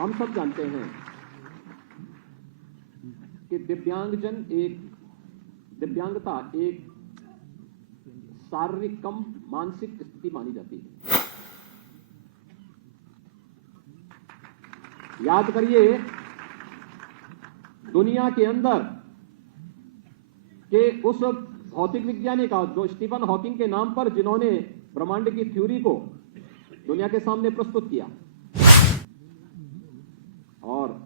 हम सब जानते हैं कि दिव्यांगता एक शारीरिक कम मानसिक स्थिति मानी जाती है। याद करिए, दुनिया के अंदर के उस भौतिक विज्ञानी का जो स्टीफन हॉकिंग के नाम पर जिन्होंने ब्रह्मांड की थ्योरी को दुनिया के सामने प्रस्तुत किया, और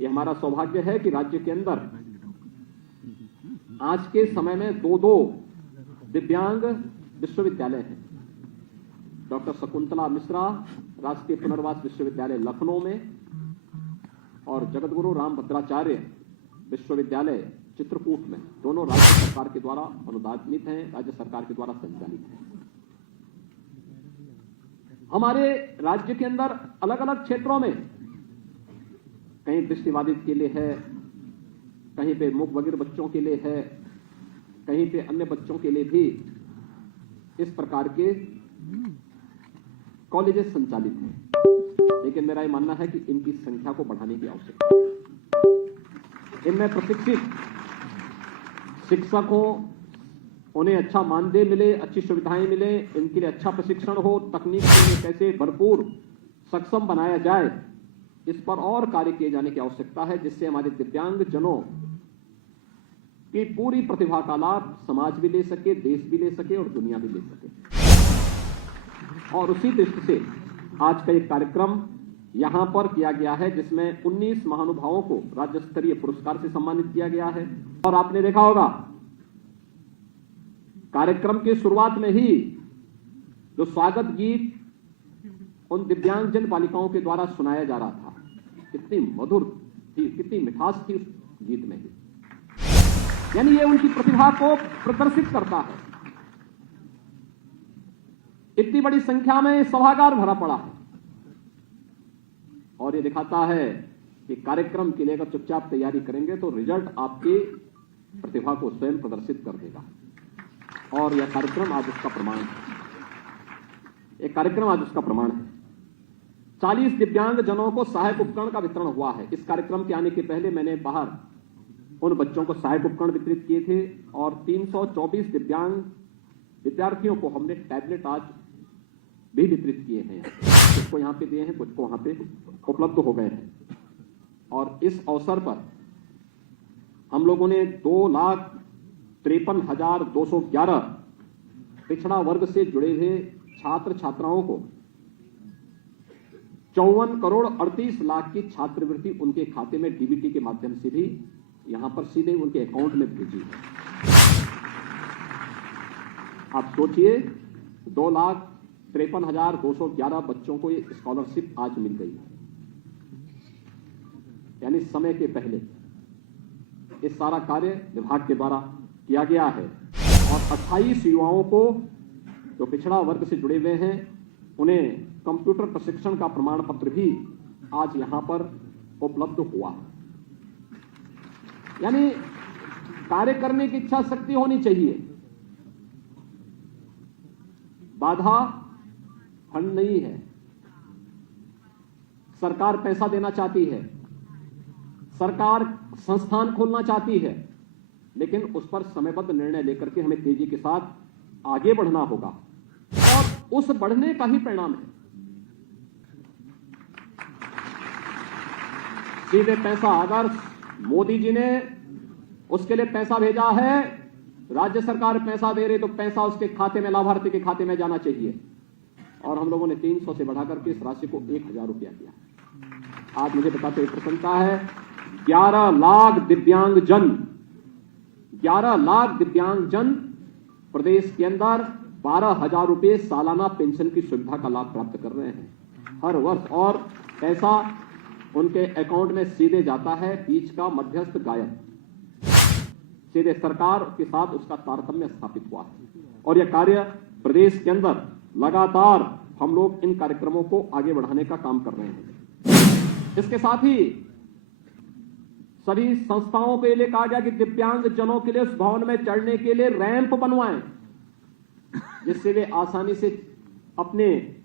ये हमारा सौभाग्य है कि राज्य के अंदर आज के समय में दो दिव्यांग विश्वविद्यालय हैं। डॉक्टर शकुंतला मिश्रा राष्ट्रीय पुनर्वास विश्वविद्यालय लखनऊ में और जगतगुरु रामभद्राचार्य विश्वविद्यालय चित्रकूट में, दोनों राज्य सरकार के द्वारा अनुदानित हैं, राज्य सरकार के द्वारा संचालित हैं। हमारे राज्य के अंदर अलग अलग क्षेत्रों में कहीं दृष्टिबाधित के लिए है, कहीं पे मूक बधिर बच्चों के लिए है, कहीं पे अन्य बच्चों के लिए भी इस प्रकार के कॉलेजेस संचालित हैं। लेकिन मेरा यह मानना है कि इनकी संख्या को बढ़ाने की आवश्यकता है। इनमें प्रशिक्षित शिक्षक हो, उन्हें अच्छा मानदेय मिले, अच्छी सुविधाएं मिले, इनके लिए अच्छा प्रशिक्षण हो, तकनीक के लिए कैसे भरपूर सक्षम बनाया जाए, इस पर और कार्य किए जाने की आवश्यकता है, जिससे हमारे दिव्यांग जनों की पूरी प्रतिभा का लाभ समाज भी ले सके, देश भी ले सके और दुनिया भी ले सके। और उसी दृष्टि से आज का एक कार्यक्रम यहां पर किया गया है, जिसमें 19 महानुभावों को राज्य स्तरीय पुरस्कार से सम्मानित किया गया है। और आपने देखा होगा, कार्यक्रम की शुरुआत में ही जो स्वागत गीत उन दिव्यांगजन बालिकाओं के द्वारा सुनाया जा रहा था, कितनी मधुर थी, कितनी मिठास थी उस गीत में ही। यानी ये उनकी प्रतिभा को प्रदर्शित करता है। इतनी बड़ी संख्या में सभागार भरा पड़ा है और ये दिखाता है कि कार्यक्रम के लिए अगर चुपचाप तैयारी करेंगे तो रिजल्ट आपकी प्रतिभा को स्वयं प्रदर्शित कर देगा। और यह कार्यक्रम आज उसका प्रमाण है। एक कार्यक्रम आज उसका प्रमाण है। 40 दिव्यांग जनों को सहायक उपकरण का वितरण हुआ है। इस कार्यक्रम के आने के पहले मैंने बाहर उन बच्चों को सहायक उपकरण वितरित किए थे और 324 दिव्यांग विद्यार्थियों को हमने टैबलेट आज भी वितरित किए हैं। कुछ को यहाँ पे दिए हैं, कुछ को वहां पे उपलब्ध हो गए हैं। और इस अवसर पर हम लोगों ने 2,53,211 पिछड़ा वर्ग से जुड़े हुए छात्र छात्राओं को 54 करोड़ 38 लाख की छात्रवृत्ति उनके खाते में डीबीटी के माध्यम से भी यहां पर सीधे उनके अकाउंट में भेजी है। आप सोचिए, 2,53,211 बच्चों को ये स्कॉलरशिप आज मिल गई है, यानी समय के पहले। इस सारा कार्य विभाग के द्वारा किया गया है और 28 युवाओं को जो पिछड़ा वर्ग से जुड़े हुए हैं उन्हें कंप्यूटर प्रशिक्षण का प्रमाण पत्र भी आज यहां पर उपलब्ध हुआ है। यानी कार्य करने की इच्छा शक्ति होनी चाहिए। बाधा फंड नहीं है। सरकार पैसा देना चाहती है, सरकार संस्थान खोलना चाहती है, लेकिन उस पर समयबद्ध निर्णय लेकर के हमें तेजी के साथ आगे बढ़ना होगा और उस बढ़ने का ही परिणाम है। सीधे पैसा, अगर मोदी जी ने उसके लिए पैसा भेजा है, राज्य सरकार पैसा दे रही तो पैसा उसके खाते में, लाभार्थी के खाते में जाना चाहिए। और हम लोगों ने 300 से बढ़ाकर के इस राशि को 1,000 रुपया किया। आज मुझे बताते हुए प्रसन्नता है, 11 लाख दिव्यांगजन प्रदेश के अंदर 12,000 रुपये सालाना पेंशन की सुविधा का लाभ प्राप्त कर रहे हैं हर वर्ष। और पैसा उनके अकाउंट में सीधे जाता है, बीच का मध्यस्थ गायब, सीधे सरकार के साथ उसका तारतम्य स्थापित हुआ है। और यह कार्य प्रदेश के अंदर लगातार हम लोग इन कार्यक्रमों को आगे बढ़ाने का काम कर रहे हैं। इसके साथ ही सभी संस्थाओं के लिए कहा गया कि दिव्यांग जनों के लिए उस भवन में चढ़ने के लिए रैंप बनवाएं, जिससे वे आसानी से अपने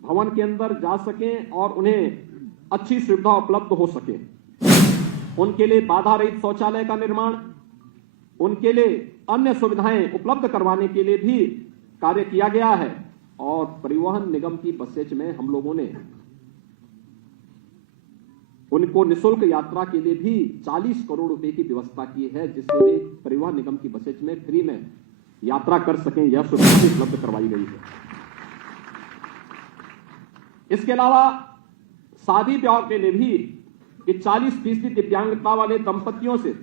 भवन के अंदर जा सकें और उन्हें अच्छी सुविधा उपलब्ध हो सके, उनके लिए बाधा रहित शौचालय का निर्माण, उनके लिए अन्य सुविधाएं उपलब्ध करवाने के लिए भी कार्य किया गया है। और परिवहन निगम की बसेज में हम लोगों ने उनको निःशुल्क यात्रा के लिए भी 40 करोड़ रुपए की व्यवस्था की है, जिससे वे परिवहन निगम की बसेज में फ्री में यात्रा कर सकें, यह सुविधा भी उपलब्ध करवाई गई है। इसके अलावा शादी ब्याह के लिए भी 40% दिव्यांगता वाले दंपतियों से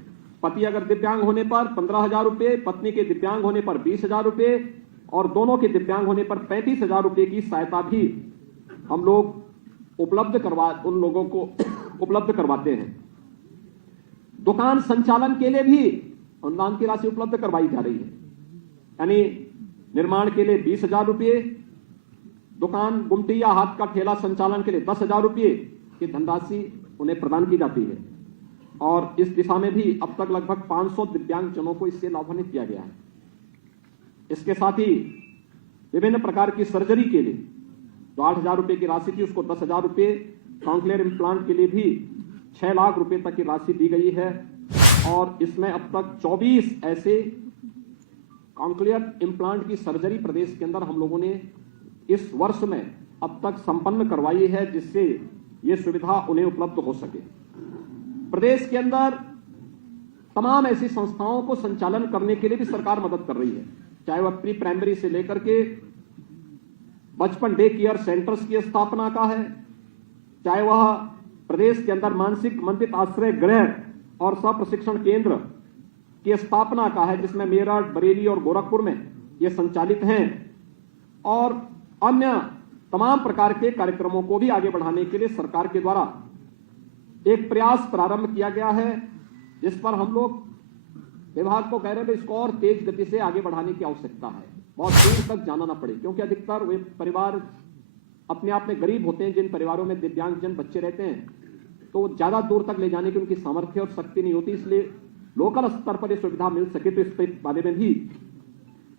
पति अगर दिव्यांग होने पर 15,000 रुपए, पत्नी के दिव्यांग होने पर 20,000 रुपए और दोनों के दिव्यांग होने पर 35,000 रुपए की सहायता भी हम लोग उन लोगों को उपलब्ध करवाते हैं। दुकान संचालन के लिए भी अनुदान की राशि उपलब्ध करवाई जा रही है, यानी निर्माण के लिए 20,000 रुपए, दुकान गुमटी या हाथ का ठेला संचालन के लिए 10,000 रुपए की धनराशि उन्हें प्रदान की जाती है। और इस दिशा में भी अब तक लगभग 500 दिव्यांगजनों को इससे लाभान्वित किया गया है। इसके साथ ही विभिन्न प्रकार की सर्जरी के लिए जो 8,000 रुपए की राशि थी उसको 10,000 रुपए, कॉन्क्लेयर इम्प्लांट के लिए भी 6 लाख रुपए तक की राशि दी गई है। और इसमें अब तक 24 ऐसे कॉन्क्लेयर इम्प्लांट की सर्जरी प्रदेश के अंदर हम लोगों ने इस वर्ष में अब तक संपन्न करवाई है, जिससे ये सुविधा उन्हें उपलब्ध हो सके। प्रदेश के अंदर तमाम ऐसी संस्थाओं को संचालन करने के लिए भी सरकार मदद कर रही है, चाहे वह प्री प्राइमरी से लेकर के बचपन डे केयर सेंटर्स की स्थापना का है, चाहे वह प्रदेश के अंदर मानसिक मंदित आश्रय गृह और स्व प्रशिक्षण केंद्र की स्थापना का है, जिसमें मेरठ, बरेली और गोरखपुर में ये संचालित हैं। और अन्य तमाम प्रकार के कार्यक्रमों को भी आगे बढ़ाने के लिए सरकार के द्वारा एक प्रयास प्रारंभ किया गया है, जिस पर हम लोग विभाग को कह रहे हैं इसको और तेज गति से आगे बढ़ाने की आवश्यकता है, बहुत दूर तक जाना ना पड़े, क्योंकि अधिकतर वे परिवार अपने आप में गरीब होते हैं। जिन परिवारों में दिव्यांगजन बच्चे रहते हैं तो ज्यादा दूर तक ले जाने की उनकी सामर्थ्य और शक्ति नहीं होती, इसलिए लोकल स्तर पर यह सुविधा मिल सके तो इस बारे में भी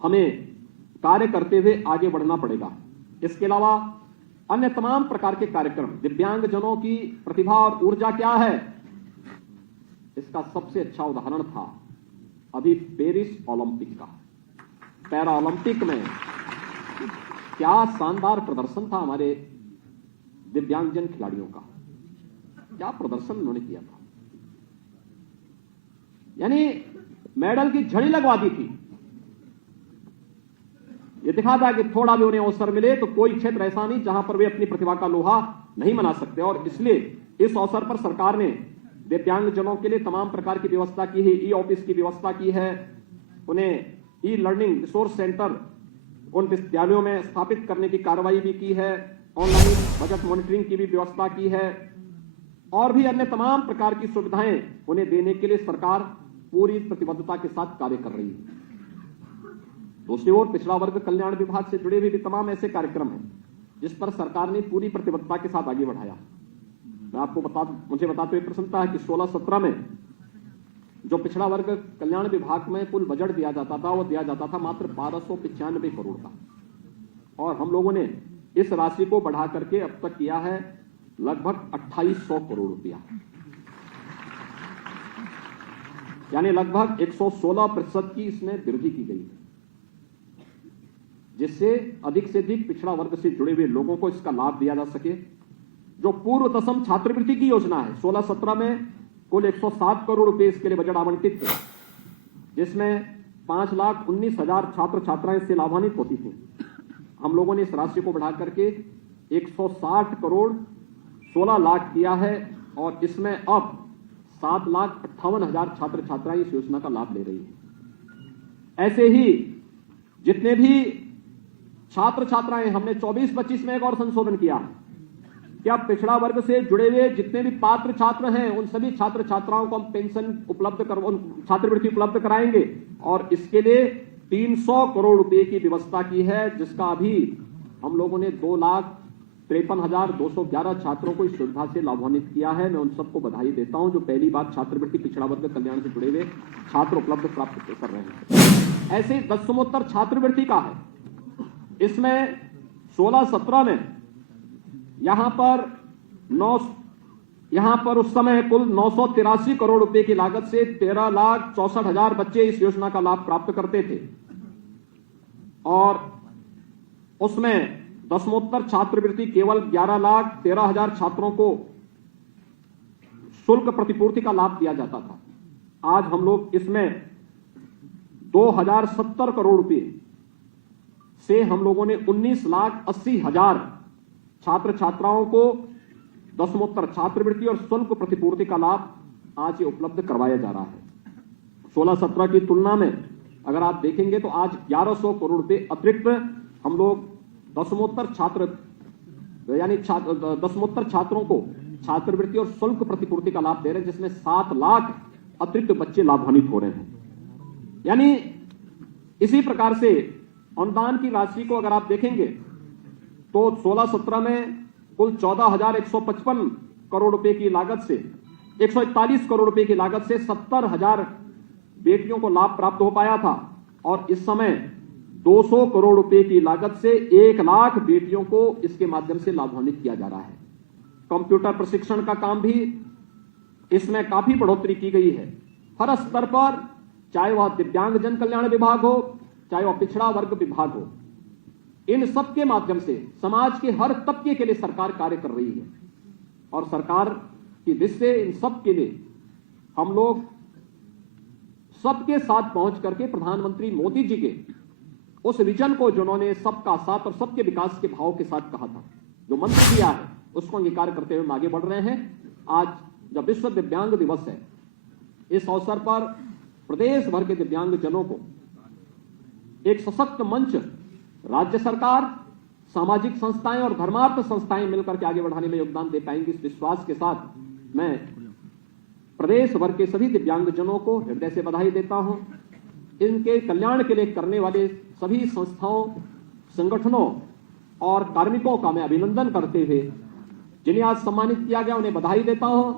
हमें कार्य करते हुए आगे बढ़ना पड़ेगा। इसके अलावा अन्य तमाम प्रकार के कार्यक्रम, दिव्यांगजनों की प्रतिभा और ऊर्जा क्या है, इसका सबसे अच्छा उदाहरण था अभी पेरिस ओलंपिक का। पैरा ओलंपिक में क्या शानदार प्रदर्शन था हमारे दिव्यांगजन खिलाड़ियों का, क्या प्रदर्शन उन्होंने किया था, यानी मेडल की झड़ी लगवा दी थी। ये दिखा था कि थोड़ा भी उन्हें अवसर मिले तो कोई क्षेत्र ऐसा नहीं जहां पर वे अपनी प्रतिभा का लोहा नहीं मना सकते। और इसलिए इस अवसर पर सरकार ने दिव्यांगजनों के लिए तमाम प्रकार की व्यवस्था की है, ई ऑफिस की व्यवस्था की है, उन्हें ई लर्निंग रिसोर्स सेंटर उन विद्यालयों में स्थापित करने की कार्रवाई भी की है, ऑनलाइन बजट मॉनिटरिंग की भी व्यवस्था की है और भी अन्य तमाम प्रकार की सुविधाएं उन्हें देने के लिए सरकार पूरी प्रतिबद्धता के साथ कार्य कर रही है। दूसरी ओर पिछड़ा वर्ग कल्याण विभाग से जुड़े हुए भी तमाम ऐसे कार्यक्रम हैं जिस पर सरकार ने पूरी प्रतिबद्धता के साथ आगे बढ़ाया। मैं आपको मुझे बताते हुए प्रसन्नता है कि 16-17 में जो पिछड़ा वर्ग कल्याण विभाग में कुल बजट दिया जाता था वो दिया जाता था मात्र 1295 करोड़ का, और हम लोगों ने इस राशि को बढ़ा करके अब तक किया है लगभग 2800 करोड़ रुपया, यानी लगभग 116% की इसमें वृद्धि की गई है, जिससे अधिक से अधिक पिछड़ा वर्ग से जुड़े हुए लोगों को इसका लाभ दिया जा सके। जो पूर्व दशम छात्रवृत्ति की योजना है 16-17 में कुल 107 करोड़ रुपए इसके लिए बजट आवंटित थे, जिसमें 5,19,000 छात्र छात्राएं इससे लाभान्वित होती थी। हम लोगों ने इस राशि को बढ़ा करके 160 करोड़ 16 लाख किया है और इसमें अब 7,58,000 छात्र छात्राएं इस योजना का लाभ ले रही है। ऐसे ही जितने भी छात्र छात्राएं, हमने 24-25 में एक और संशोधन किया है कि अब पिछड़ा वर्ग से जुड़े हुए जितने भी पात्र छात्र हैं उन सभी छात्र छात्राओं को हम पेंशन छात्रवृत्ति उपलब्ध कराएंगे और इसके लिए 300 करोड़ रुपए की व्यवस्था की है, जिसका अभी हम लोगों ने 2,53,211 छात्रों को इस सुविधा से लाभान्वित किया है। मैं उन सबको बधाई देता हूं जो पहली बार छात्रवृत्ति पिछड़ा वर्ग कल्याण से जुड़े हुए छात्र उपलब्ध प्राप्त कर रहे हैं। ऐसे 10 छात्रवृत्ति का है, इसमें 16-17 में यहां पर यहां पर उस समय कुल 983 करोड़ रुपए की लागत से 13,64,000 बच्चे इस योजना का लाभ प्राप्त करते थे और उसमें दसमोत्तर छात्रवृत्ति केवल 11,13,000 छात्रों को शुल्क प्रतिपूर्ति का लाभ दिया जाता था। आज हम लोग इसमें 2,070 करोड़ रुपए से हम लोगों ने 19,80,000 छात्र छात्राओं को दसमोत्तर छात्रवृत्ति और शुल्क प्रतिपूर्ति का लाभ आज ये उपलब्ध करवाया जा रहा है। 16-17 की तुलना में अगर आप देखेंगे तो आज 1,100 करोड़ रुपए अतिरिक्त हम लोग दसमोत्तर छात्रों को छात्रवृत्ति और शुल्क प्रतिपूर्ति का लाभ दे रहे हैं, जिसमें 7 लाख अतिरिक्त बच्चे लाभान्वित हो रहे हैं। यानी इसी प्रकार से अनुदान की राशि को अगर आप देखेंगे तो 16-17 में कुल 14,155 करोड़ रुपए की लागत से 141 करोड़ रुपए की लागत से 70,000 बेटियों को लाभ प्राप्त हो पाया था और इस समय 200 करोड़ रुपए की लागत से 1 लाख बेटियों को इसके माध्यम से लाभान्वित किया जा रहा है। कंप्यूटर प्रशिक्षण का काम भी इसमें काफी बढ़ोतरी की गई है। हर स्तर पर, चाहे वह दिव्यांगजन कल्याण विभाग हो, चाहे वह पिछड़ा वर्ग विभाग हो, इन सब के माध्यम से समाज के हर तबके के लिए सरकार कार्य कर रही है और सरकार की दृष्टि से इन सब के लिए हम लोग सबके साथ पहुंच करके प्रधानमंत्री मोदी जी के उस विजन को जिन्होंने सबका साथ और सबके विकास के भाव के साथ कहा था, जो मंत्र दिया है, उसको अंगीकार करते हुए हम आगे बढ़ रहे हैं। आज जब विश्व दिव्यांग दिवस है, इस अवसर पर प्रदेश भर के दिव्यांगजनों को एक सशक्त मंच राज्य सरकार, सामाजिक संस्थाएं और धर्मार्थ संस्थाएं मिलकर के आगे बढ़ाने में योगदान दे पाएंगे। इस विश्वास के साथ मैं प्रदेश भर के सभी दिव्यांगजनों को हृदय से बधाई देता हूं। इनके कल्याण के लिए करने वाले सभी संस्थाओं, संगठनों और कार्मिकों का मैं अभिनंदन करते हुए जिन्हें आज सम्मानित किया गया उन्हें बधाई देता हूं।